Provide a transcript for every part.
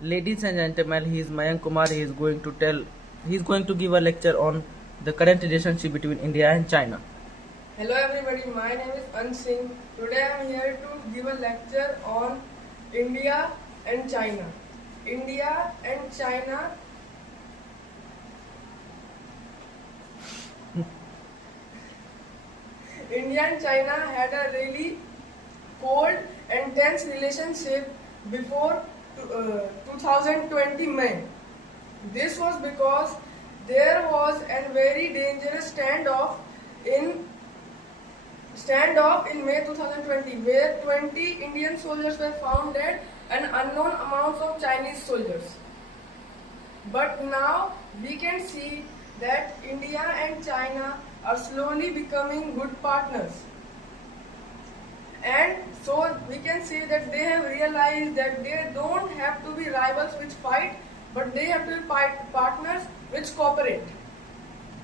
Ladies and gentlemen, he is Mayank Kumar. He is going to give a lecture on the current relationship between India and China. Hello everybody, my name is Ansing. Today I am here to give a lecture on India and China. India and China India and China had a really cold and tense relationship before 2020 May. This was because there was a very dangerous in standoff in May 2020 where 20 Indian soldiers were found dead and unknown amounts of Chinese soldiers. But now we can see that India and China are slowly becoming good partners. And so we can say that they have realized that they don't have to be rivals which fight, but they have to be partners which cooperate.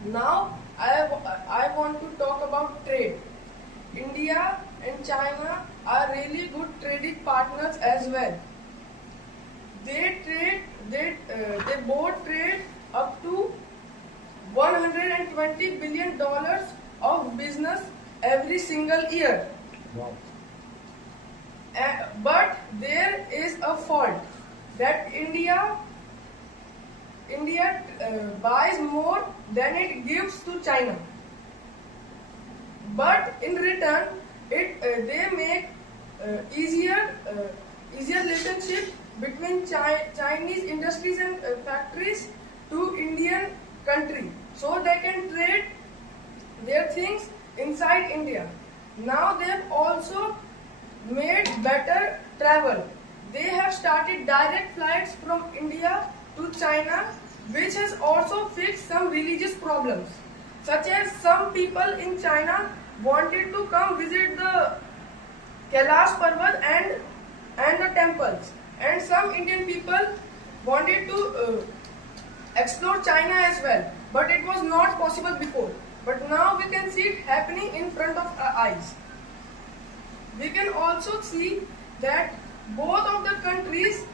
Now I want to talk about trade. India and China are really good trading partners as well. They both trade up to $120 billion of business every single year. Wow. But there is a fault that India buys more than it gives to China. But in return, they make easier relationship between Chinese industries and factories to Indian country, so they can trade their things inside India. Now they have also made better travel. They have started direct flights from India to China, which has also fixed some religious problems, such as some people in China wanted to come visit the Kailash Parvat and the temples, and some Indian people wanted to explore China as well, but it was not possible before. But now we can see it happening in front of our eyes. We can also see that both of the countries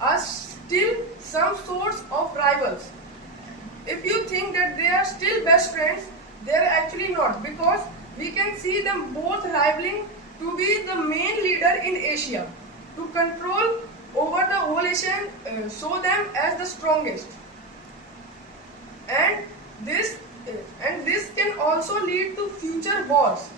are still some sorts of rivals. If you think that they are still best friends, they are actually not, because we can see them both rivaling to be the main leader in Asia, to control over the whole Asia and show them as the strongest. And this can also lead to future wars.